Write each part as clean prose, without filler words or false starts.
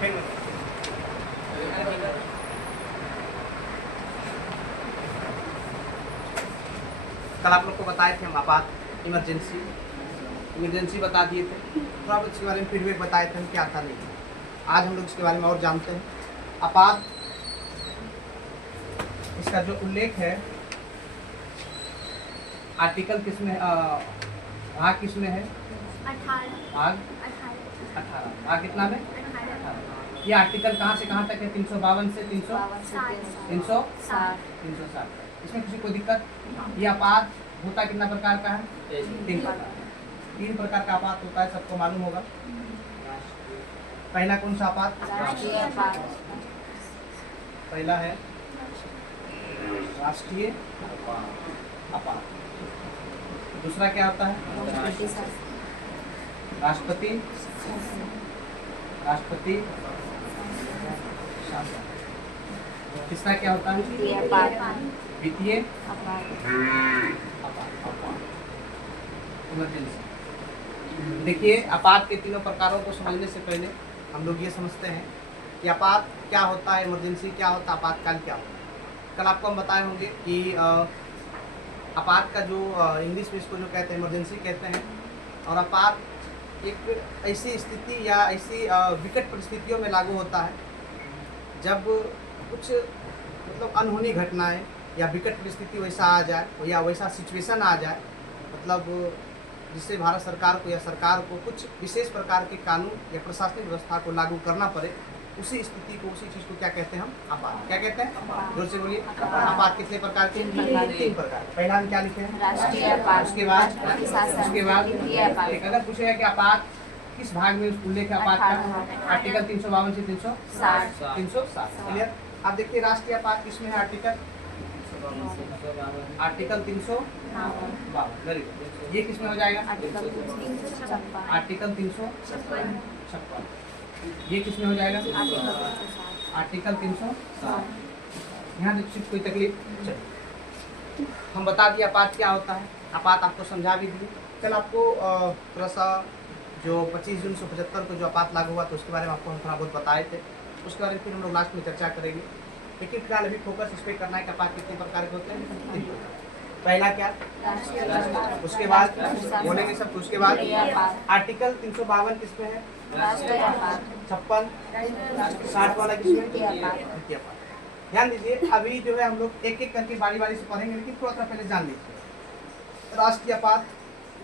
कल आप लोग को बताए थे हम आपात इमरजेंसी बता दिए थे, थोड़ा बहुत इसके बारे में फीडबैक बताए थे हम क्या था नहीं। आज हम लोग इसके बारे में और जानते हैं। आपात इसका जो उल्लेख है आर्टिकल किसमें, भाग किसमें है? 18। भाग 18। भाग कितना में? 18। ये आर्टिकल कहाँ से कहाँ तक है? 352 से 360। इसमें किसी को दिक्कत? ये आपात होता कितना प्रकार का है? 3 प्रकार का आपात होता है, सबको मालूम होगा। पहला कौन सा आपात? पहला है राष्ट्रीय आपात। दूसरा क्या होता है? राष्ट्रपति शासन। तीसरा क्या होता है? वित्तीय इमरजेंसी। देखिए, आपात के तीनों प्रकारों को समझने से पहले हम लोग ये समझते हैं कि आपात क्या होता है, इमरजेंसी क्या होता है, आपातकाल क्या होता है। कल आपको हम बताए होंगे कि आपात का जो इंग्लिश में इसको जो कहते हैं इमरजेंसी कहते हैं। और आपात एक ऐसी स्थिति या ऐसी विकट परिस्थितियों में लागू होता है जब कुछ मतलब अनहोनी घटनाएं या विकट परिस्थिति वैसा आ जाए या वैसा सिचुएशन आ जाए, मतलब जिससे भारत सरकार को या सरकार को कुछ विशेष प्रकार के कानून या प्रशासनिक व्यवस्था को लागू करना पड़े, उसी स्थिति को, उसी चीज़ को क्या कहते हैं हम? आपात। क्या कहते हैं? जोर से बोलिए। आपात कितने प्रकार के? 3 प्रकार। पहला हम क्या लिखे हैं? राष्ट्रीय आपात। उसके बाद अगर पूछेगा कि आपात किस भाग में उल्लेख है आपात का? आर्टिकल 352 से 360। क्लियर? अब देखिए, राष्ट्रीय आपात किसमें है? आर्टिकल 352। Very good. ये किसमें हो जाएगा? आर्टिकल 356। ये किसमें हो जाएगा? आर्टिकल 360। यहाँ देखिए, कोई तकलीफ? चलिए, हम बता दिए आपात क्या होता है, आपात आपको समझा भी दिए। कल आपको थोड़ा सा जो 25 जून 1975 को जो आपात लागू हुआ तो उसके बारे में आपको हम थोड़ा बहुत बताए थे। उसके बारे में फिर हम लोग लास्ट में चर्चा करेंगे, लेकिन फिलहाल अभी फोकस इस पर करना है कि आपात कितने प्रकार के होते हैं? 3 प्रकार। पहला क्या? उसके बाद बोलेंगे सब। उसके बाद आर्टिकल 352 किसमें है? 56, 60 वाला किसमें? द्वितीय आपात। ध्यान दीजिए, अभी जो है हम लोग एक एक करके बारी बारी से पढ़ेंगे, लेकिन थोड़ा सा पहले जान लीजिए। राष्ट्रीय आपात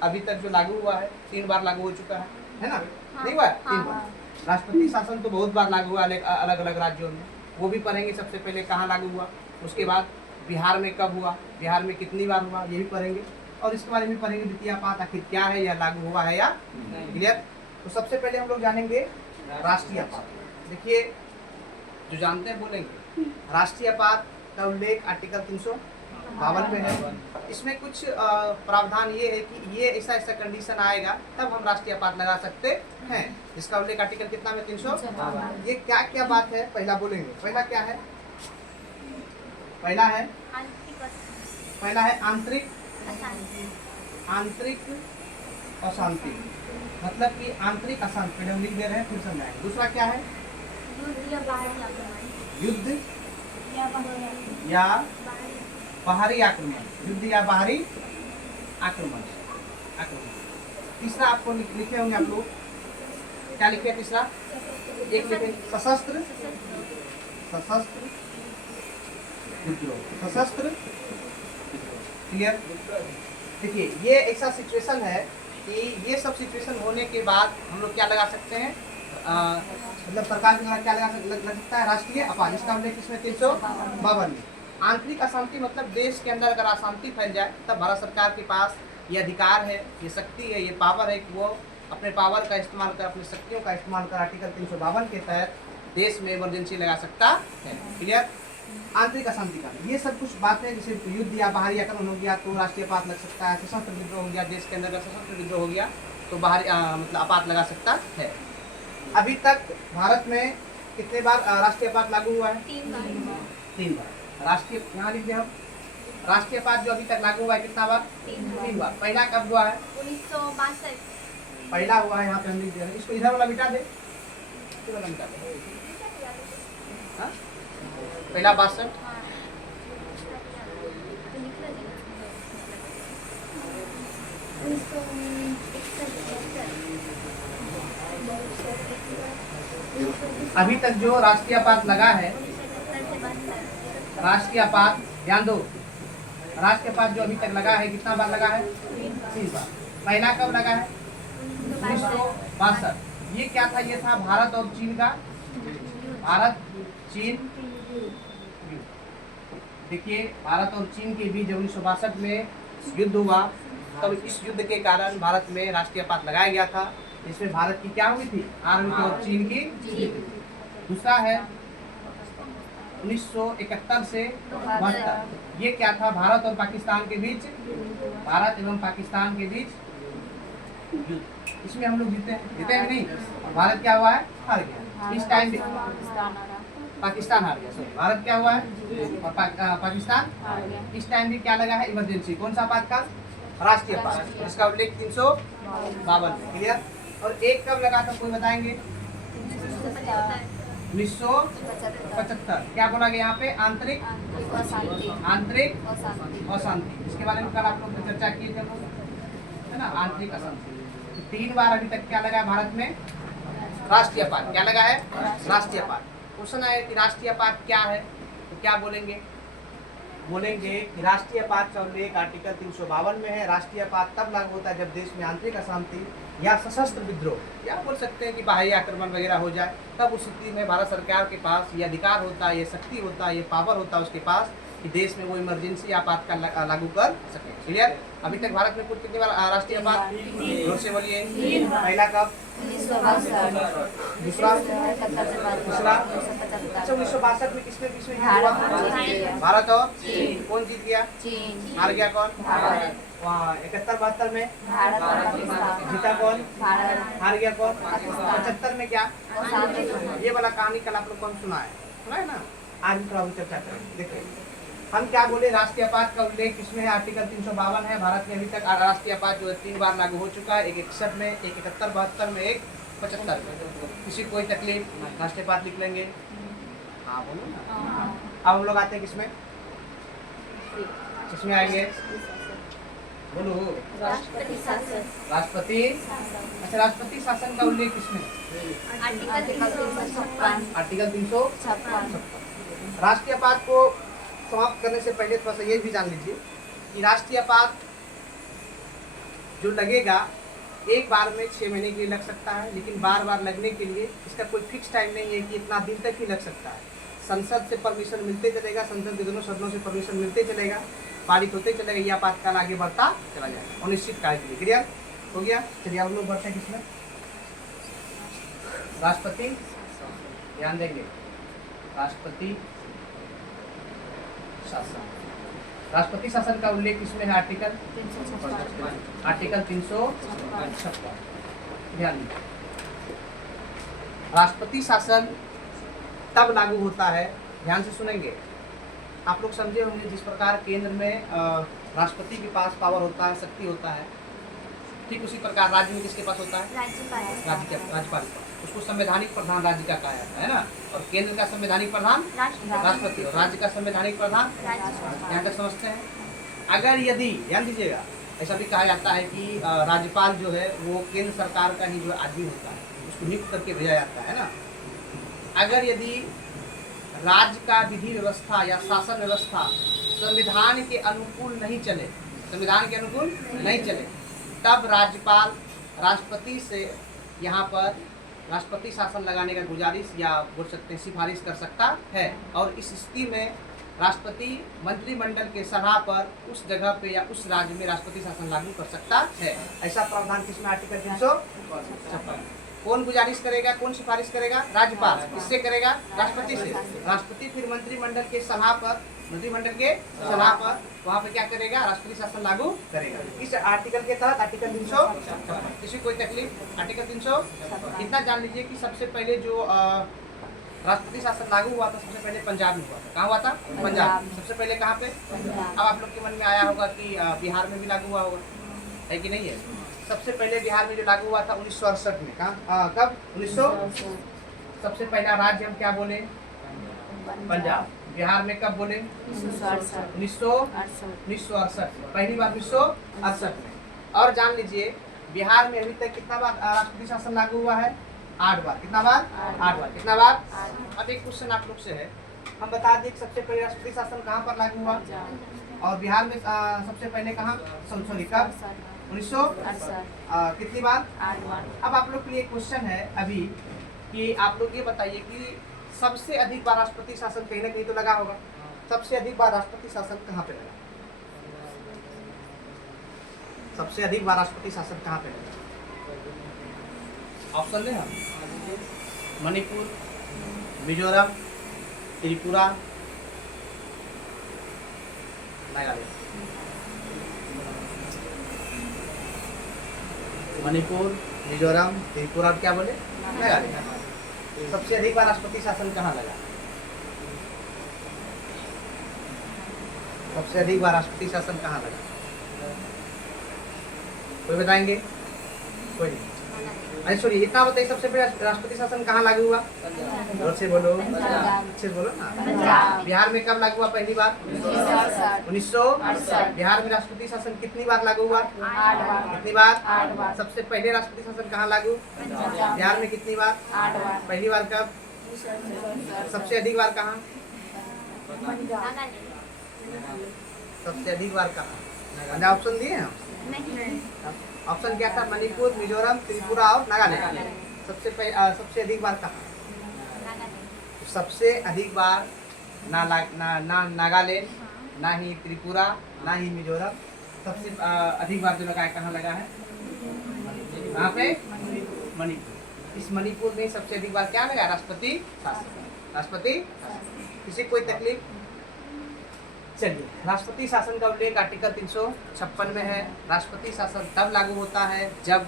अभी तक जो लागू हुआ है 3 बार लागू हो चुका है ना? नहीं हुआ है? 3 बार। राष्ट्रपति शासन तो बहुत बार लागू हुआ अलग अलग राज्यों में, वो भी पढ़ेंगे। सबसे पहले कहाँ लागू हुआ, उसके बाद बिहार में कब हुआ, बिहार में कितनी बार हुआ, ये भी पढ़ेंगे। और इसके बारे में पढ़ेंगे द्वितीय आपात आखिर क्या है, या लागू हुआ है या नहीं। क्लियर? तो सबसे पहले हम लोग जानेंगे राष्ट्रीय आपात। देखिए, जो जानते हैं बोलेंगे। राष्ट्रीय आपात का उल्लेख आर्टिकल 352 में है। इसमें कुछ प्रावधान ये है कि ये ऐसा कंडीशन आएगा तब हम राष्ट्रीय आपात लगा सकते हैं। इसका उल्लेख आर्टिकल कितना में? 352। ये क्या क्या बात है पहला बोलेंगे। पहला क्या है? पहला है आंतरिक अशांति। मतलब कि आंतरिक अशांति, पहले हम लिख दे रहे हैं, फिर समझाएंगे। दूसरा क्या है? युद्ध या बाहरी आक्रमण। युद्ध या बाहरी आक्रमण। तीसरा आपको लिखे होंगे आप लोग, क्या लिखे? तीसरा एक लिखे सशस्त्र विद्रोह। क्लियर? देखिए, ये ऐसा सिचुएशन है कि ये सब सिचुएशन होने के बाद हम लोग क्या लगा सकते हैं, मतलब सरकार के द्वारा क्या लग सकता है? राष्ट्रीय आपात। इसका उल्लेख इसमें 352 में। आंतरिक अशांति मतलब देश के अंदर अगर अशांति फैल जाए तब भारत सरकार के पास ये अधिकार है, ये शक्ति है, ये पावर है कि वो अपने पावर का इस्तेमाल कर, अपनी शक्तियों का इस्तेमाल कर आर्टिकल 352 के तहत देश में इमरजेंसी लगा सकता है। क्लियर? आंतरिक अशांति का ये सब कुछ बातें, जैसे युद्ध या बाहरी आक्रमण हो गया तो राष्ट्रीय आपात लग सकता है। सशस्त्र विद्रोह हो गया, देश के अंदर अगर सशस्त्र विद्रोह हो गया तो बाहरी मतलब आपात लगा सकता है। अभी तक भारत में कितने बार राष्ट्रीय आपात लागू हुआ है? 3 बार। राष्ट्रीय यहाँ लिख दिया हम। राष्ट्रीय आपात जो अभी तक लागू हुआ है कितना बार? 3 बार। पहला कब हुआ है? 1962। पहला हुआ है, यहाँ पे हम लिख दे रहे हैं। इसको इधर वाला मिटा दे, 62 वाला निकालो। हाँ? पहला 62 अभी तक जो राष्ट्रीय आपात लगा है, राष्ट्रीय आपात ध्यान दो, राष्ट्रीय आपात जो अभी तक लगा है कितना बार लगा है? 3 बार। पहला कब लगा है? 1962। ये क्या था? ये था भारत और चीन का, भारत चीन। देखिए भारत और चीन के बीच जब 1962 में युद्ध हुआ, तब इस युद्ध के कारण भारत में राष्ट्रीय आपात लगाया गया था। इसमें भारत की क्या हुई थी? आर्मी की और चीन की जीत हुई थी। दूसरा है 1971 से 72। ये क्या था? भारत और पाकिस्तान के बीच, भारत एवं पाकिस्तान के बीच युद्ध। इसमें हम लोग जीते हैं नहीं, और भारत क्या हुआ है? हार गया। इस टाइम पाकिस्तान हार गया, सॉरी, भारत क्या हुआ है? और पाकिस्तान। इस टाइम भी क्या लगा है? इमरजेंसी। कौन सा आपातकाल? राष्ट्रीय आपात, इसका उल्लेख 352 में। क्लियर? और एक कब लगा था कोई बताएंगे? 1975। क्या बोला गया यहाँ पे? आंतरिक अशांति। इसके बारे में कल आप लोग चर्चा किए थे, है ना? आंतरिक अशांति। 3 बार अभी तक क्या लगा है भारत में? राष्ट्रीय आपात। क्या लगा है? राष्ट्रीय आपात। क्वेश्चन है कि राष्ट्रीय आपात क्या है, तो क्या बोलेंगे? बोलेंगे कि राष्ट्रीय आपात का उल्लेख आर्टिकल 352 में है। राष्ट्रीय आपात तब लागू होता है जब देश में आंतरिक अशांति या सशस्त्र विद्रोह, या बोल सकते हैं कि बाह्य आक्रमण वगैरह हो जाए, तब उस स्थिति में भारत सरकार के पास ये अधिकार होता है, ये शक्ति होता है, ये पावर होता है उसके पास कि देश में वो इमरजेंसी आपातकाल लागू कर सके। क्लियर? अभी तक भारत में कुल कितनी बार राष्ट्रीय आपात? जोर से बोलिए। पहला कब? दूसरा? तीसरा? अच्छा, 1962 में किसने हुआ? भारत और कौन जीत गया? हार गया कौन? वहाँ 71-72 में जीता कौन? हार गया कौन? 75 में क्या? ये वाला कहानी कल आप लोग को सुना है ना? आज भी थोड़ा चर्चा करेंगे। देखिए हम क्या बोले, राष्ट्रीय आपात का उल्लेख इसमें है, आर्टिकल 352 है। भारत में अभी तक राष्ट्रीय आपात जो है 3 बार लागू हो चुका है, एक 61 में, एक 71-72 में, एक 75 में। किसी कोई तकलीफ? राष्ट्रीय आपात लिख लेंगे। हाँ बोलो ना। अब हम लोग आते हैं किसमें? किसमें आएंगे? बोलो। राष्ट्रपति शासन। राष्ट्रपति। अच्छा, राष्ट्रपति शासन का उल्लेख किसमें? आर्टिकल 356। राष्ट्रीय आपात को समाप्त करने से पहले थोड़ा सा ये भी जान लीजिए कि राष्ट्रीय आपात जो लगेगा एक बार में 6 महीने के लिए लग सकता है, लेकिन बार बार लगने के लिए इसका कोई फिक्स टाइम नहीं है कि इतना दिन तक ही लग सकता है। संसद से परमिशन मिलते चलेगा, संसद के दोनों सदनों से परमिशन मिलते चलेगा, पारित होते चलेगा, यह आपातकाल आगे बढ़ता चला जाएगा अनिश्चित काल के लिए। क्लियर हो गया? चलिए आप लोग बढ़ते हैं किसमें? राष्ट्रपति। ध्यान देंगे, राष्ट्रपति शासन। राष्ट्रपति शासन का उल्लेख किसमें है? आर्टिकल 356। ध्यान दीजिए, राष्ट्रपति शासन तब लागू होता है, ध्यान से सुनेंगे, आप लोग समझे होंगे, जिस प्रकार केंद्र में राष्ट्रपति के पास पावर होता है, शक्ति होता है, ठीक उसी प्रकार राज्य में किसके पास होता है? राज्यपाल। उसको संवैधानिक प्रधान राज्य का कहा जाता है ना, और केंद्र का संवैधानिक प्रधान राष्ट्रपति, और राज्य का संवैधानिक प्रधान। यहाँ तक समझते हैं? अगर यदि, ध्यान दीजिएगा, ऐसा भी कहा जाता है कि राज्यपाल जो है वो केंद्र सरकार का ही जो आदमी होता है, उसको नियुक्त करके भेजा जाता है ना। अगर यदि राज्य का विधि व्यवस्था या शासन व्यवस्था संविधान के अनुकूल नहीं चले, संविधान के अनुकूल नहीं चले, तब राज्यपाल राष्ट्रपति से यहाँ पर राष्ट्रपति शासन लगाने का गुजारिश या बोल सकते हैं सिफारिश कर सकता है, और इस स्थिति में राष्ट्रपति मंत्रिमंडल के सलाह पर उस जगह पे या उस राज्य में राष्ट्रपति शासन लागू कर सकता है। ऐसा प्रावधान किसमें? आर्टिकल 356। कौन गुजारिश करेगा, कौन सिफारिश करेगा? राज्यपाल। किससे करेगा? राष्ट्रपति से। राष्ट्रपति फिर मंत्रिमंडल के सलाह पर, मंत्रिमंडल के सलाह पर वहाँ पे क्या करेगा? राष्ट्रपति शासन लागू करेगा। इस आर्टिकल के तहत आर्टिकल 356। किसी कोई तकलीफ? आर्टिकल 300 इतना जान लीजिए कि सबसे पहले जो राष्ट्रपति शासन लागू हुआ था, सबसे पहले पंजाब में हुआ था। कहाँ हुआ था? पंजाब। सबसे पहले कहाँ पे? अब आप लोग के मन में आया होगा कि बिहार में भी लागू हुआ होगा, है कि नहीं है? सबसे पहले बिहार में जो लागू हुआ था 1968 में। कहाँ? कब? सबसे पहला राज्य हम क्या बोले? पंजाब। बिहार में कब बोले? 1968। पहली बार 1968 में। और जान लीजिए बिहार में अभी तक कितना बार राष्ट्रपति शासन लागू हुआ है? 8 बार। कितना बार? 8 बार। कितना बार? अब एक क्वेश्चन आप लोग से है, हम बता दें कि सबसे पहले राष्ट्रपति शासन कहाँ पर लागू हुआ? और बिहार में सबसे पहले कहाँ? सॉरी कब? 1968। कितनी बार? 8 बार। अब आप लोग के लिए क्वेश्चन है अभी कि आप लोग ये बताइए कि सबसे अधिक बार राष्ट्रपति शासन कहीं ना कहीं तो लगा होगा। सबसे अधिक बार राष्ट्रपति शासन कहाँ पे लगा? सबसे अधिक बार राष्ट्रपति शासन कहाँ पे लगा? ऑप्शन दें हम? मणिपुर, मिजोरम, त्रिपुरा, नागालैंड। मणिपुर, मिजोरम, त्रिपुरा, क्या बोले? नागालैंड। सबसे अधिक बार राष्ट्रपति शासन कहाँ लगा? सबसे अधिक बार राष्ट्रपति शासन कहाँ लगा? कोई बताएंगे? कोई नहीं। अरे सॉरी, इतना बताइए सबसे पहले राष्ट्रपति शासन कहाँ लागू हुआ? जोर से बोलो, अच्छे से बोलो ना। बिहार में कब लागू हुआ पहली बार? 1968। बिहार में राष्ट्रपति शासन कितनी बार लागू हुआ? 8 बार। कितनी बार? 8 बार। सबसे पहले राष्ट्रपति शासन कहाँ लागू? बिहार में कितनी बार? 8 बार। पहली बार कब? सबसे अधिक बार कहाँ? सबसे अधिक बार कहाँ? ऑप्शन दिए हैं? ऑप्शन क्या था? मणिपुर, मिजोरम, त्रिपुरा और नागालैंड। सबसे अधिक बार कहाँ? सबसे अधिक बार ना नागालैंड, ना ही त्रिपुरा, ना ही मिजोरम। सबसे अधिक बार जो लगा है कहाँ लगा है? कहाँ पे? मणिपुर। इस मणिपुर में सबसे अधिक बार क्या लगा? राष्ट्रपति शासन। राष्ट्रपति किसी कोई तकलीफ? चलिए, राष्ट्रपति शासन का उल्लेख आर्टिकल 356 में है। राष्ट्रपति शासन तब लागू होता है जब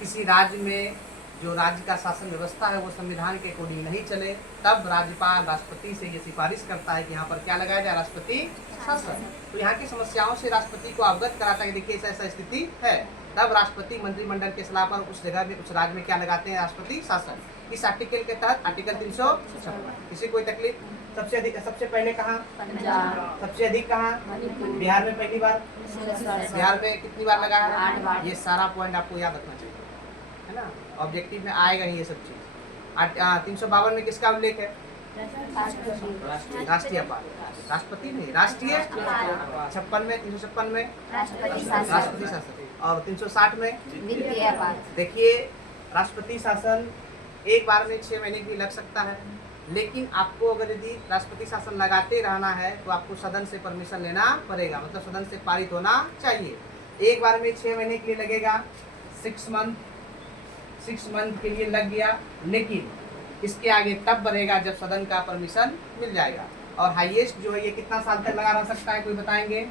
किसी राज्य में जो राज्य का शासन व्यवस्था है वो संविधान के अकॉर्डिंग नहीं चले, तब राज्यपाल राष्ट्रपति से ये सिफारिश करता है कि यहाँ पर क्या लगाया जाए? राष्ट्रपति शासन। तो यहाँ की समस्याओं से राष्ट्रपति को अवगत कराता है कि देखिए ऐसा स्थिति है, तब राष्ट्रपति मंत्रिमंडल के सलाह पर उस जगह में उस राज्य में क्या लगाते हैं? राष्ट्रपति शासन। इस आर्टिकल के तहत आर्टिकल 356। किसी कोई तकलीफ? सबसे अधिक सबसे पहले कहाँ? पंजाब। सबसे अधिक कहाँ? मणिपुर। बिहार में पहली बार? बिहार में कितनी बार लगा है? 8 बार। ये सारा पॉइंट आपको याद रखना चाहिए, है ना? ऑब्जेक्टिव में आएगा ही ये सब चीज। 352 में किसका उल्लेख है? राष्ट्रीय पाल। राष्ट्रपति नहीं, राष्ट्रीय। 56 में, 356 में राष्ट्रपति राष्ट्रपति शासन। शासन। और 360 में वित्तीय पाल। देखिए राष्ट्रपति शासन एक बार में 6 महीने भी लग सकता है, लेकिन आपको अगर यदि राष्ट्रपति शासन लगाते रहना है तो आपको सदन से परमिशन लेना पड़ेगा, मतलब सदन से पारित होना चाहिए। एक बार में 6 महीने के लिए लगेगा, 6 मंथ के लिए लग गया, लेकिन इसके आगे तब बढ़ेगा जब सदन का परमिशन मिल जाएगा। और हाईएस्ट जो है ये कितना साल तक लगा रह सकता है? कोई बताएंगे?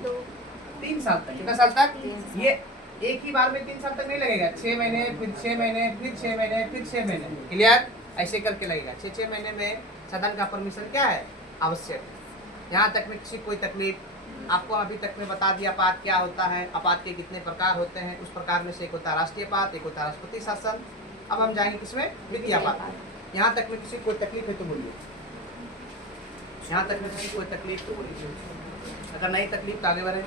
3 साल तक। कितना साल तक? ये एक ही बार में 3 साल तक नहीं लगेगा। 6 महीने, फिर 6 महीने, फिर 6 महीने, फिर 6 महीने। क्लियर? ऐसे करके लगेगा। 6 महीने में सदन का परमिशन क्या है? आवश्यक। यहाँ तक में किसी कोई तकलीफ? आपको अभी तक में बता दिया आपात क्या होता है, आपात के कितने प्रकार होते हैं। उस प्रकार में से एक होता है राष्ट्रीय आपात, एक होता है राष्ट्रपति शासन। अब हम जाएंगे किसमें? वित्तीय आपात। यहाँ तक में किसी कोई तकलीफ है तो बोलिए। यहाँ तक में किसी कोई तकलीफ तो बोलिए, अगर नहीं तकलीफ तो आगे बढ़े।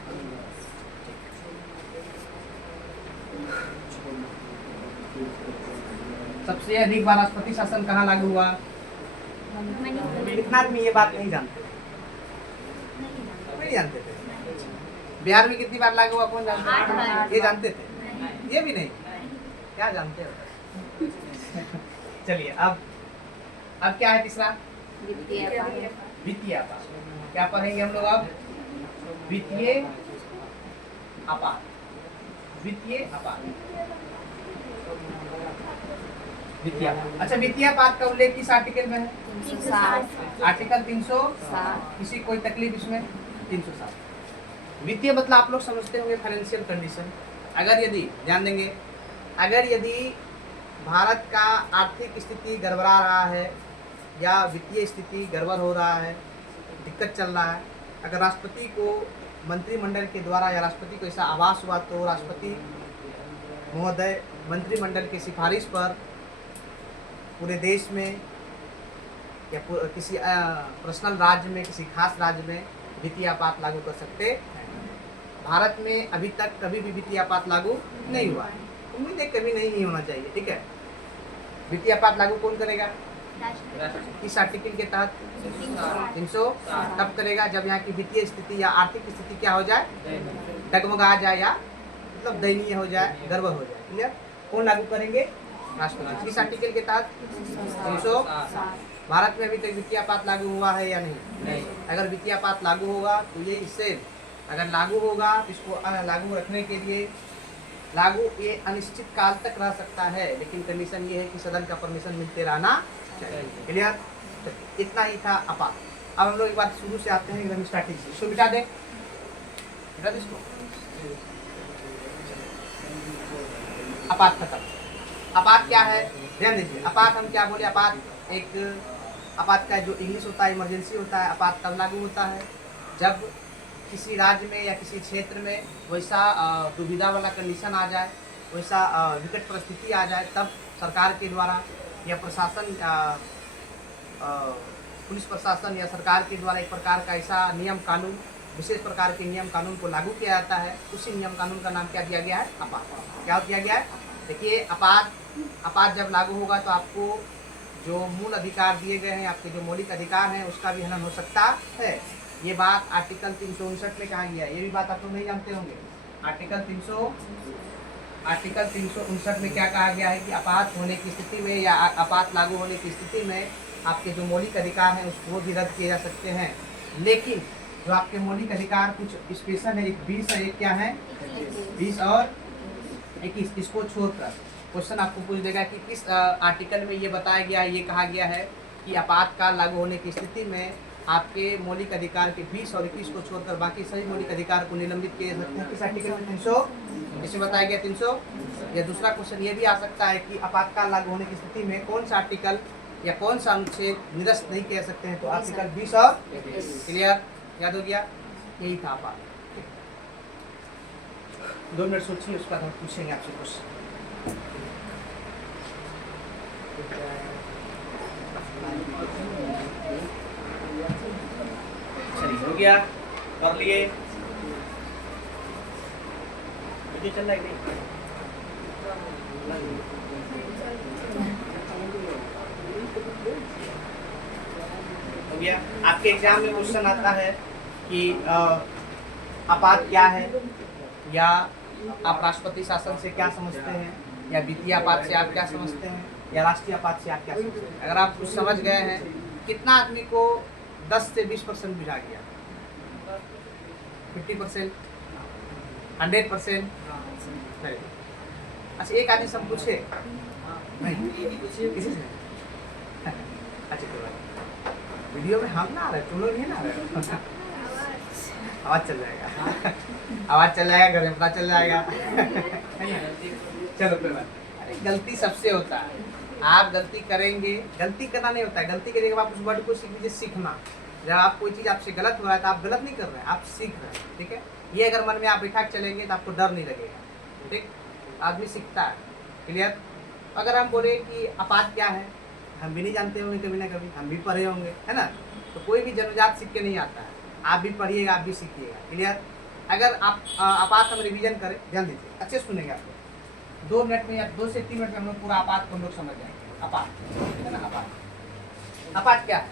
सबसे अधिक बार राष्ट्रपति शासन कहाँ लागू हुआ? कितना आदमी ये बात नहीं जानते? नहीं जानते थे। बिहार में कितनी बार लागू हुआ? कौन जानते? 8 बार। ये जानते थे? ये भी नहीं? क्या जानते हो? चलिए अब क्या है तीसरा? वित्तीय पाल। वित्तीय आपात। क्या पढ़ेंगे हम लोग अब? वित्तीय आपात। वित्तीय आपात। वित्तीय आपात। अच्छा, वित्तीय आपात का उल्लेख किस आर्टिकल में है? 360। आर्टिकल 360। किसी कोई तकलीफ इसमें? 360। वित्तीय मतलब आप लोग समझते होंगे फाइनेंशियल कंडीशन। अगर यदि ध्यान देंगे, अगर यदि भारत का आर्थिक स्थिति गड़बड़ा रहा है या वित्तीय स्थिति गड़बड़ हो रहा है, दिक्कत चल रहा है, अगर राष्ट्रपति को मंत्रिमंडल के द्वारा या राष्ट्रपति को ऐसा आभास हुआ तो राष्ट्रपति महोदय मंत्रिमंडल की सिफारिश पर पूरे देश में या किसी पर्सनल राज्य में, किसी खास राज्य में वित्तीय आपात लागू कर सकते हैं। भारत में अभी तक कभी भी वित्तीय आपात लागू नहीं हुआ है, उम्मीद है कभी नहीं होना चाहिए। ठीक है, वित्तीय आपात लागू कौन करेगा? इस आर्टिकल के तहत 300 तब करेगा जब यहाँ की वित्तीय स्थिति या आर्थिक स्थिति क्या हो जाए, डगमगा जाए या मतलब दयनीय हो जाए, गड़बड़ हो जाए। क्लियर? कौन लागू करेंगे? राष्ट्रपति। इस आर्टिकल के तहत 300। भारत में अभी तक वित्तीय आपात लागू हुआ है या नहीं? अगर वित्तीय आपात लागू होगा तो ये इससे अगर लागू होगा, इसको लागू रखने के लिए लागू ये अनिश्चित काल तक रह सकता है, लेकिन कंडीशन ये है कि सदन का परमिशन मिलते रहना चाहिए। क्लियर? तो इतना ही था आपात। अब हम लोग एक बात शुरू से आते हैं एकदम स्टार्टिंग से। इसको बिठा दें, बिठा दे इसको। आपात खत्म। आपात क्या है? ध्यान दीजिए। आपात हम क्या बोले? आपात का जो इंग्लिश होता है इमरजेंसी होता है। आपात तब लागू होता है जब किसी राज्य में या किसी क्षेत्र में वैसा दुविधा वाला कंडीशन आ जाए, वैसा विकट परिस्थिति आ जाए, तब सरकार के द्वारा या प्रशासन पुलिस प्रशासन या सरकार के द्वारा एक प्रकार का ऐसा नियम कानून, विशेष प्रकार के नियम कानून को लागू किया जाता है। उसी नियम कानून का नाम क्या दिया गया है? आपात। क्या किया गया है? देखिए, आपात जब लागू होगा तो आपको जो मूल अधिकार दिए गए हैं, आपके जो मौलिक अधिकार हैं, उसका भी हनन हो सकता है। ये बात आर्टिकल 359 में कहा गया है। ये भी बात आप लोग नहीं जानते होंगे। आर्टिकल 359 में क्या कहा गया है कि आपात होने की स्थिति में या आपात लागू होने की स्थिति में आपके जो मौलिक अधिकार हैं उसको भी रद्द किए जा सकते हैं। लेकिन जो आपके मौलिक अधिकार कुछ स्पेशल है, एक 20 और एक क्या है 20 और 21, इसको छोड़कर क्वेश्चन आपको पूछ देगा कि किस आर्टिकल में ये बताया गया है, ये कहा गया है कि आपातकाल लागू होने की स्थिति में आपके मौलिक अधिकार के 20 और 21 को छोड़कर बाकी सभी मौलिक अधिकार को निलंबित किए जा सकते हैं। किस आर्टिकल में? 300। इसमें बताया गया 300। या दूसरा क्वेश्चन ये भी आ सकता है कि आपातकाल लागू होने की स्थिति में कौन सा आर्टिकल या कौन सा अनुच्छेद निरस्त नहीं किया सकते हैं? तो आर्टिकल 20 और 21। क्लियर? याद हो गया? यही था आपात। 2 मिनट सोचिए, उसके बाद हम पूछेंगे आपसे क्वेश्चन। चलिए, हो गया? कर लिए? वीडियो चल रहा है कि नहीं? हो गया? आपके एग्जाम में क्वेश्चन आता है कि आपात क्या है, या आप राष्ट्रपति शासन से क्या समझते हैं, या वित्तीय आपात से आप क्या समझते हैं, या राष्ट्रीय आपात से आप क्या समझते हैं। अगर आप कुछ समझ गए हैं, कितना आदमी को 10 से 20% बिठा गया? 50%, 100%? नहीं। अच्छा, एक आदमी सब पूछे नहीं, किसी से? अच्छा, कोई बात नहीं। वीडियो में हम ना आ रहे, तुम लोग नहीं ना आ रहे। आवाज चल जाएगा, आवाज चल जाएगा, घर में पता चल जाएगा। चलो कोई बात। अरे गलती सबसे होता है, आप गलती करेंगे, गलती करना नहीं होता है, गलती करेंगे आप उस वर्ड को सीख लीजिए, सीखना। जब आप कोई चीज़ आपसे गलत हो रहा है तो आप गलत नहीं कर रहे हैं, आप सीख रहे हैं। ठीक है, ये अगर मन में आप बैठा के चलेंगे तो आपको डर नहीं लगेगा। ठीक, आदमी सीखता है। क्लियर? अगर हम बोले कि आपात क्या है, हम भी नहीं जानते होंगे, कभी ना कभी हम भी पढ़े होंगे, है ना। तो कोई भी जन्मजात सीख के नहीं आता है, आप भी पढ़िएगा, आप भी सीखिएगा। क्लियर? अगर आप आपात हम रिवीजन करें, ध्यान दीजिए, अच्छे सुनेंगे आप लोग। 2 मिनट में या 2 से 3 मिनट में हम लोग पूरा आपात को हम लोग समझ जाएंगे। आपात है ना, आपात क्या है?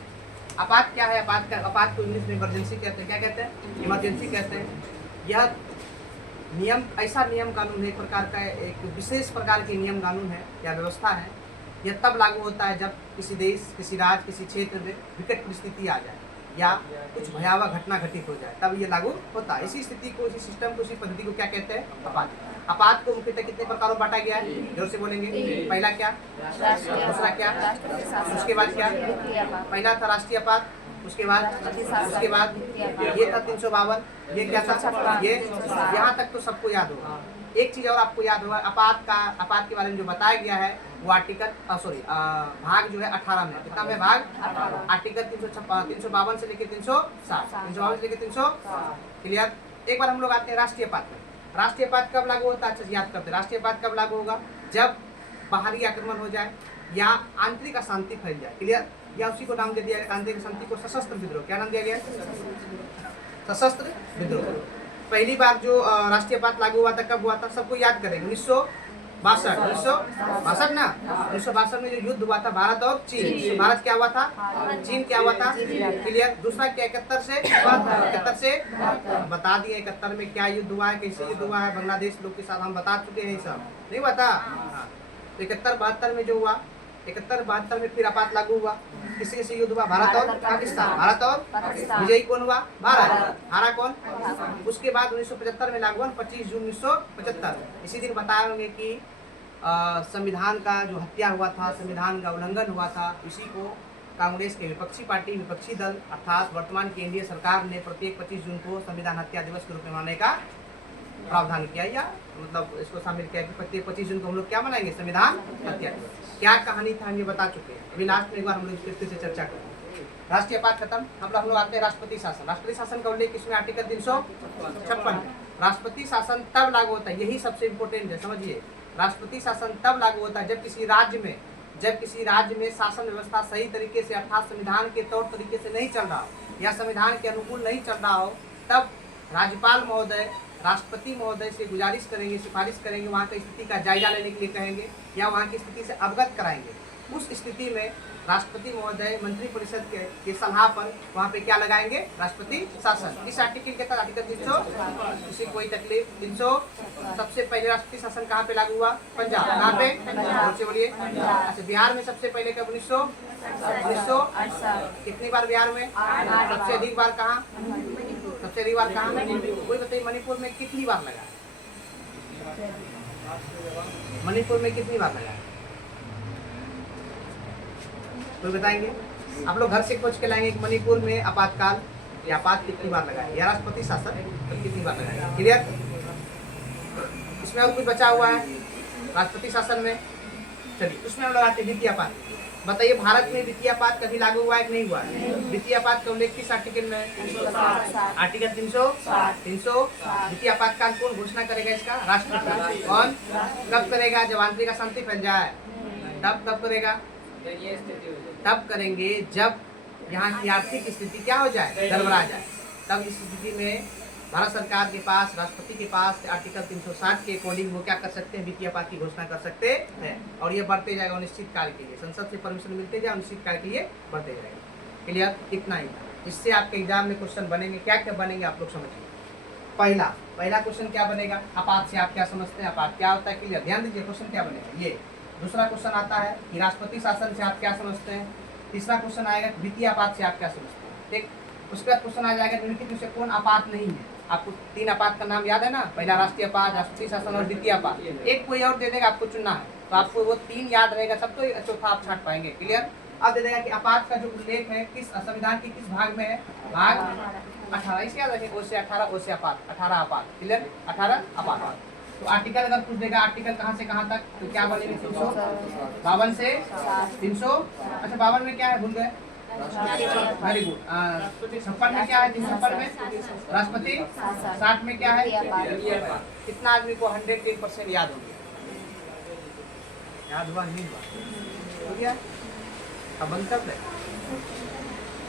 आपात क्या है? आपात को इंग्लिश में इमरजेंसी कहते हैं। क्या कहते हैं? इमरजेंसी कहते हैं। यह नियम, ऐसा नियम कानून है, एक प्रकार का एक विशेष प्रकार के नियम कानून है या व्यवस्था है। यह तब लागू होता है जब किसी देश, किसी राज्य, किसी क्षेत्र में विकट परिस्थिति आ जाए या कुछ भयावह घटना घटित हो जाए, तब ये लागू होता है। इसी स्थिति को, इसी सिस्टम को, इसी पद्धति को क्या कहते हैं? आपात। आपात को मुख्यतः कितने प्रकारों में बांटा गया है? जोर से बोलेंगे। पहला क्या? दूसरा क्या? उसके बाद क्या? पहला था राष्ट्रीय आपात, उसके बाद ये था 352। ये क्या था? ये यहाँ तक तो सबको याद होगा। एक चीज और आपको याद होगा, आपात के बारे में जो बताया गया है वो आर्टिकल भाग जो है 18 में। कितना में? भाग आर्टिकल 352 से लेकर 360, 352 से लेकर 360। क्लियर? एक बार हम लोग आते हैं राष्ट्रीय आपात में। राष्ट्रीय आपात कब लागू होता है? अच्छा याद करते हैं, राष्ट्रीय आपात कब लागू होगा? जब बाहरी आक्रमण हो जाए, या आंतरिक अशांति फैल जाए। क्लियर? या उसी को नाम दे दिया गया, आंतरिक अशांति को सशस्त्र विद्रोह। क्या नाम दिया गया? सशस्त्र विद्रोह। पहली बार जो राष्ट्रीय आपात लागू हुआ था कब हुआ था? सबको याद करेंगे, 1962 ना। 1962 में जो युद्ध हुआ था भारत और चीन, भारत क्या हुआ था? चीन क्या हुआ था? क्लियर? दूसरा क्या 71 से 72 बता दिए 71 में क्या युद्ध हुआ है, कैसे युद्ध हुआ है, बांग्लादेश लोग के साथ हम बता चुके हैं, सब नहीं बता। 71-72 में जो हुआ, 71-72 में फिर आपात लागू हुआ। किसी से युद्ध हुआ? भारत और पाकिस्तान। भारत और विजयी कौन हुआ? भारत। हारा कौन? उसके बाद 1975 में लागू हुआ, 25 जून 1975। इसी दिन बताएंगे कि संविधान का जो हत्या हुआ था, संविधान का उल्लंघन हुआ था, इसी को कांग्रेस के विपक्षी पार्टी, विपक्षी दल अर्थात वर्तमान की एनडीए सरकार ने प्रत्येक 25 जून को संविधान हत्या दिवस के रूप में मनाने का प्रावधान किया, या मतलब इसको शामिल किया कि प्रत्येक 25 जून को हम लोग क्या मनाएंगे? संविधान हत्या दिवस। क्या कहानी था हम ये बता चुके हैं। अभी लास्ट में एक बार हम लोग फिर से चर्चा करेंगे। राष्ट्रीय आपात खत्म। हम लोग आते हैं राष्ट्रपति शासन। राष्ट्रपति शासन का उल्लेख किसमें? आर्टिकल 356। राष्ट्रपति शासन तब लागू होता है, यही सबसे इम्पोर्टेंट है, समझिए। राष्ट्रपति शासन तब लागू होता है जब किसी राज्य में शासन व्यवस्था सही तरीके से अर्थात संविधान के तौर तरीके से नहीं चल रहा हो या संविधान के अनुकूल नहीं चल रहा हो, तब राज्यपाल महोदय राष्ट्रपति महोदय से गुजारिश करेंगे, सिफारिश करेंगे, वहाँ की स्थिति का जायजा लेने के लिए कहेंगे या वहाँ की स्थिति से अवगत कराएंगे। उस स्थिति में राष्ट्रपति महोदय मंत्रिपरिषद के सलाह पर वहाँ पे क्या लगाएंगे? राष्ट्रपति शासन। इस आर्टिकल के तहत आर्टिकल 300, किसी कोई तकलीफ 300। सबसे पहले राष्ट्रपति शासन कहाँ पे लागू हुआ? पंजाब। कहाँ पे? से बोलिए। अच्छा, बिहार में सबसे पहले कब? 1900। कितनी बार बिहार में? सबसे अधिक बार कहाँ? सबसे अधिक बार कहाँ? कोई बताइए मणिपुर में कितनी बार लगा? मणिपुर में कितनी बार लगा? तो बताएंगे? आप लोग घर से खोज के लाएंगे कि मणिपुर में आपातकाल या आपात कितनी बार लगा है, या राष्ट्रपति शासन कितनी बार लगा है। क्लियर? इसमें और कुछ बचा हुआ है राष्ट्रपति शासन में? चलिए उसमें हम लगाते द्वितीय आपात। बताइए भारत में द्वितीय आपात कभी लागू हुआ है कि नहीं हुआ है? द्वितीय आपात का उल्लेख किस आर्टिकल में? आर्टिकल 300। द्वितीय आपातकाल कौन घोषणा करेगा इसका? राष्ट्रपति। कौन? कब करेगा? जब आंतरिक अशांति फैल जाए, तब करेगा। तब करेंगे जब यहाँ की आर्थिक स्थिति क्या हो जाए? गड़बड़ा जाए। तब इस स्थिति में भारत सरकार के पास, राष्ट्रपति के पास आर्टिकल 360 के अकॉर्डिंग वो क्या कर सकते हैं? द्वितीय आपात की घोषणा कर सकते हैं। और ये बढ़ते जाएगा अनिश्चित काल के लिए, संसद से परमिशन मिलते जाए, अनिश्चित काल के लिए बढ़ते जाएगा। क्लियर? इतना ही। इससे आपके एग्जाम में क्वेश्चन बनेंगे। क्या क्या बनेंगे आप लोग समझिए। पहला क्वेश्चन क्या बनेगा? आपात से आप क्या समझते हैं? आपात क्या होता है? क्लियर? ध्यान दीजिए, क्वेश्चन क्या बनेगा ये। दूसरा क्वेश्चन आता है कि राष्ट्रपति शासन से आप क्या समझते हैं। तीसरा क्वेश्चन आएगा द्वितीय आपात से आप क्या समझते हैं। ठीक, उसके बाद क्वेश्चन आ जाएगा निम्नलिखित में से कौन आपात नहीं है। आपको 3 आपात का नाम याद है ना? पहला राष्ट्रीय आपात, राष्ट्रपति शासन और द्वितीय आपात। एक कोई और दे देगा, आपको चुनना है, तो आपको वो 3 याद रहेगा, सब तो चौथा आप छांट पाएंगे। क्लियर? अब दे देगा कि आपात का जो उल्लेख है किस संविधान के किस भाग में है? भाग 18। इसे याद रखें, ओ से 18, ओ से आपात, 18 आपात। क्लियर? 18 आपात। तो आर्टिकल अगर पूछ देगा आर्टिकल कहाँ से कहाँ तक, तो क्या बनेंगे? 352 से 300। अच्छा 52 में क्या है? भूल गए? Very good. 56 में क्या है? 356 में राष्ट्रपति। 60 में क्या है? कितना आदमी को 110% याद हो गया? याद हुआ नहीं हुआ? हो गया? अब अंतर है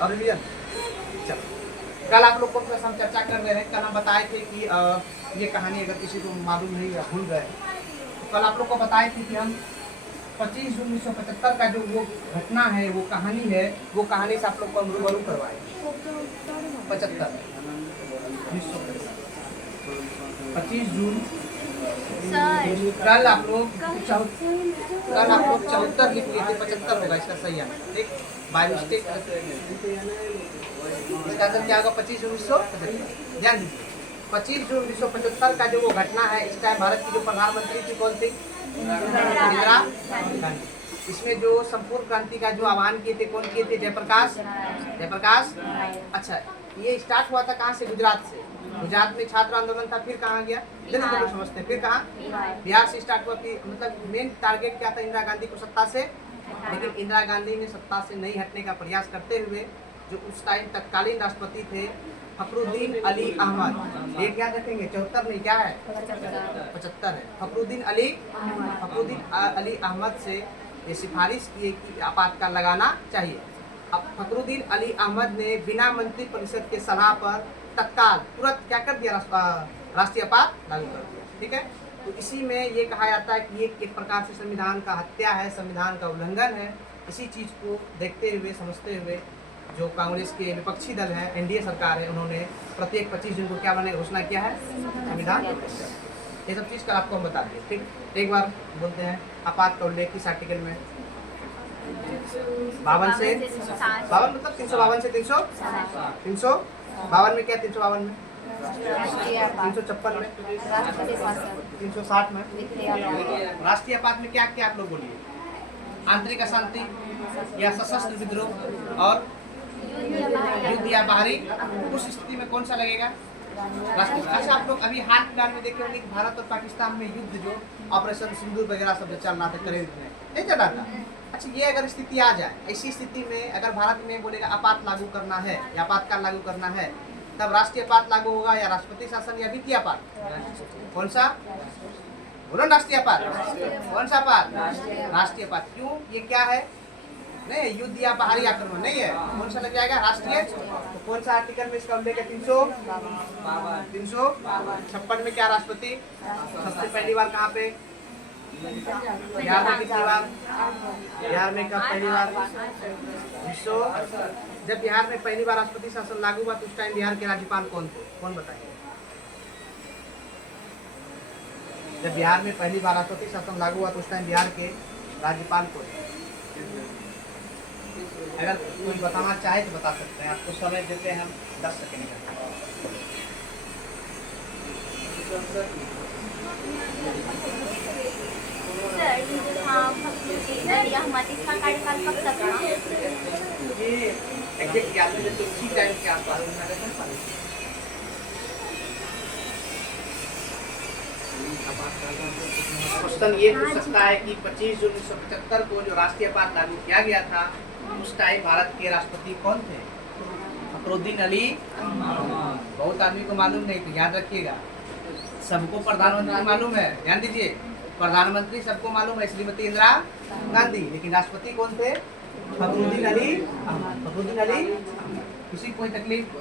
और रिवीजन। चलो, कल आप लोग को हम चर्चा कर रहे हैं। कल हम बताए थे कि ये कहानी अगर किसी को मालूम नहीं या भूल गए, तो कल आप लोग को बताए थे कि हम 25 जून 1975 का जो वो घटना है, वो कहानी है, वो कहानी से आप लोग को हम रूबरू करवाए। 25 जून कल आप लोग 74 लिख लिए थे, 75 होगा इसका सही है। ठीक, बाय मिस्टेक इसका आंसर क्या होगा? 25 जून 1975। ध्यान दीजिए, 25 जून 1975 का जो वो घटना है, इस टाइम भारत की जो प्रधानमंत्री थी कौन थी? इंदिरा गांधी। इसमें जो संपूर्ण क्रांति का जो आह्वान किए थे कौन किए थे? जयप्रकाश। अच्छा, ये स्टार्ट हुआ था कहाँ से? गुजरात से। गुजरात में छात्र आंदोलन था, फिर कहाँ गया? दिल्ली में लोग समझते हैं, फिर कहाँ? बिहार से स्टार्ट हुआ। मतलब मेन टारगेट क्या था? इंदिरा गांधी को सत्ता से, लेकिन इंदिरा गांधी ने सत्ता से नहीं हटने का प्रयास करते हुए जो उस टाइम तत्कालीन राष्ट्रपति थे फखरुद्दीन अली अहमद, एक याद रखेंगे 74 नहीं क्या है? 75 है। फखरुद्दीन अली अहमद से ये सिफारिश की है कि आपातकाल लगाना चाहिए। अब फखरुद्दीन अली अहमद ने बिना मंत्रिपरिषद के सलाह पर तत्काल तुरंत क्या कर दिया, राष्ट्रीय आपात लागू कर दिया। ठीक है, तो इसी में ये कहा जाता है कि ये एक प्रकार से संविधान का हत्या है, संविधान का उल्लंघन है। इसी चीज़ को देखते हुए, समझते हुए जो कांग्रेस के विपक्षी दल है, एनडीए सरकार है, उन्होंने प्रत्येक 25 जून को क्या बनाने घोषणा किया है, संविधान। ये सब चीज़ का आपको हम बता दें। ठीक, एक बार बोलते हैं आपात का उल्लेख किस आर्टिकल में, 52 से 52 मतलब 352 से 352 में क्या, 352 में, 356 में, 360 में। राष्ट्रीय आपात में क्या क्या आप लोग बोलिए, आंतरिक अशांति या सशस्त्र विद्रोह और युद्ध या बाहरी, उस स्थिति में कौन सा लगेगा, राष्ट्रीय। अच्छा, आप लोग अभी हाल फिलहाल में देखे होंगे कि भारत और पाकिस्तान में युद्ध जो ऑपरेशन सिंदूर वगैरह सब जो चल रहा था, करेंट में नहीं चल रहा था। अच्छा, ये अगर स्थिति आ जाए, ऐसी स्थिति में अगर भारत में बोलेगा आपात लागू करना है या आपातकाल लागू करना है, तब राष्ट्रीय आपात लागू होगा या राष्ट्रपति शासन या वित्तीय आपात, कौन सा, बोलो राष्ट्रीय आपात, कौन सा आपात, राष्ट्रीय आपात। क्यों, ये क्या है, नहीं युद्ध या बाहरी आक्रमण नहीं है, कौन सा लग जाएगा, राष्ट्रीय। तो कौन सा आर्टिकल में इसका उल्लेख है, 356 में क्या, राष्ट्रपति। सबसे पहली बार कहाँ पे, बिहार में कितनी बार, बिहार में कब पहली बार, जब बिहार में पहली बार राष्ट्रपति शासन लागू हुआ तो उस टाइम बिहार के राज्यपाल कौन थे, कौन बताइए। जब बिहार में पहली बार राष्ट्रपति शासन लागू हुआ तो उस टाइम बिहार के राज्यपाल कौन थे। अगर कोई बताना चाहे तो बता सकते हैं, आपको समय देते हैं हम 10 सेकेंड का। इसका कार्यकाल कब तक था? ये एग्जैक्ट याद नहीं, तो उसी टाइम के आसपास क्वेश्चन ये पूछ सकता है कि 25 जून 1975 को जो राष्ट्रीय आपात लागू किया गया था, उस टाइम भारत के राष्ट्रपति कौन थे, फखरुद्दीन अली। बहुत आदमी को मालूम नहीं, तो याद रखिएगा। सबको प्रधानमंत्री मालूम है, ध्यान दीजिए, प्रधानमंत्री सबको मालूम है, श्रीमती इंदिरा गांधी, लेकिन राष्ट्रपति कौन थे, फखरुद्दीन अली। फखरुद्दीन अली, किसी कोई तकलीफ।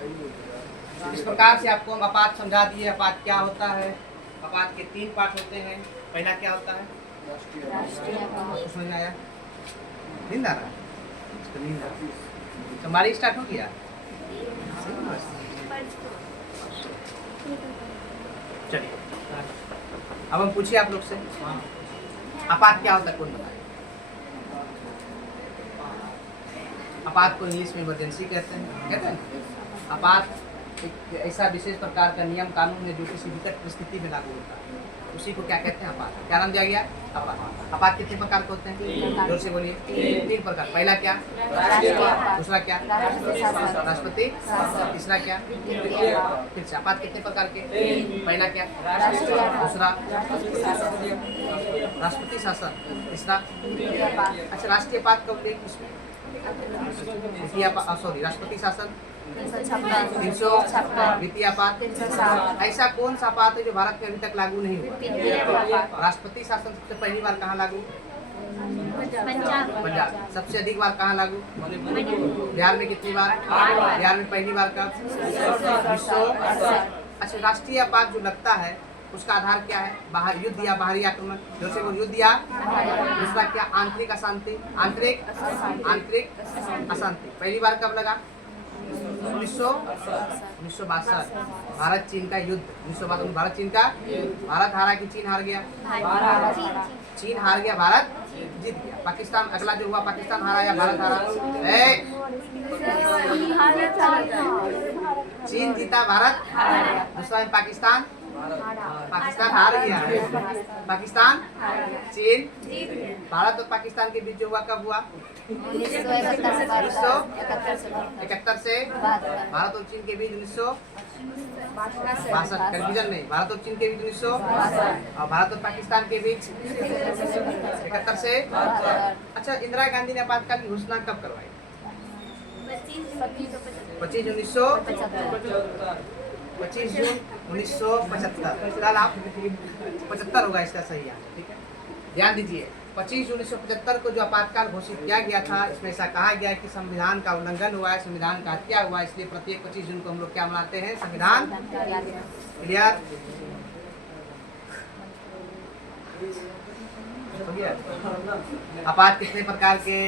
इस प्रकार से आपको हम आपात समझा दिए। आपात क्या होता है, आपात के 3 पार्ट होते हैं। पहला क्या होता है, समझ में आया, नींद आ रहा है, नींद आ रहा है, हमारी स्टार्ट हो गया। चलिए अब हम पूछिए आप लोग से, आपात क्या होता है, कौन बताए। आपात को इंग्लिश में इमरजेंसी कहते हैं। आपात एक ऐसा विशेष प्रकार का नियम कानून है जो किसी विकट परिस्थिति में लागू होता है, उसी को क्या कहते हैं, आपात। क्या नाम दिया गया, आपात। आपात कितने प्रकार के होते हैं, जोर से बोलिए। 3 प्रकार। पहला क्या, दूसरा क्या, राष्ट्रपति, तीसरा क्या, फिर से आपात कितने प्रकार के, पहला क्या, दूसरा राष्ट्रपति शासन, तीसरा। अच्छा, राष्ट्रीय आपात का उल्लेख किसमें, सॉरी राष्ट्रपति शासन 356, वित्तीय आपात। ऐसा कौन सा आपात है जो भारत में अभी तक लागू नहीं हुआ, राष्ट्रपति शासन सबसे पहली बार कहाँ लागू, पंजाब। सबसे अधिक बार कहाँ लागू, बिहार में कितनी बार, बिहार में पहली बार कब, 1968। अच्छा, राष्ट्रीय आपात जो लगता है उसका आधार क्या है, बाहर युद्ध या बाहरी आक्रमण, जैसे वो युद्ध या, दूसरा क्या, आंतरिक अशांति, आंतरिक अशांति। पहली बार कब लगा, 1962, भारत चीन का युद्ध, 1962 भारत चीन का, भारत हारा कि चीन हार गया, चीन हार गया, भारत जीत गया। पाकिस्तान अगला जो हुआ, पाकिस्तान हारा या भारत हारा, चीन जीता, भारत, दूसरा में पाकिस्तान हार गया है, पाकिस्तान, चीन, भारत और पाकिस्तान के बीच जो हुआ कब हुआ, 1971 से, भारत और चीन के बीच 1962, कंफ्यूजन नहीं, भारत और चीन के बीच 1900, और भारत और पाकिस्तान के बीच 71 से। अच्छा, इंदिरा गांधी ने आपातकाल की घोषणा कब करवाई, 25 जून 1975। फिलहाल आप 75 होगा इसका सही आंसर, ठीक है, ध्यान दीजिए। 25 जून 1975 को जो आपातकाल घोषित किया गया था, इसमें ऐसा कहा गया है कि संविधान का उल्लंघन हुआ है, संविधान का हत्या हुआ है, इसलिए प्रत्येक 25 जून को हम लोग क्या मनाते हैं? संविधान। क्लियर हो गया? आपात कितने प्रकार के?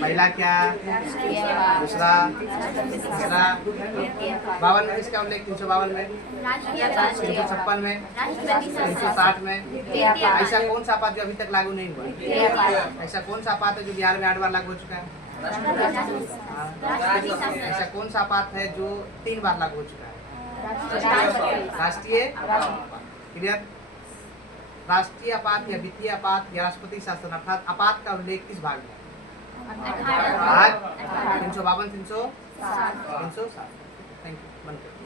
पहला क्या? दूसरा, तीसरा। 52 में इसका उल्लेख 352 में, 356 में, 360 में। ऐसा कौन सा आपात जो अभी तक लागू नहीं हुआ? ऐसा कौन सा आपात है जो बिहार में 8 बार लागू हो चुका है? ऐसा कौन सा आपात है जो 3 बार लागू हो चुका है? राष्ट्रीय। क्लियर? राष्ट्रीय आपात या वित्तीय आपात या राष्ट्रपति शासन अर्थात आपात का उल्लेख किस भाग में? भाग 352, 360। Thank you.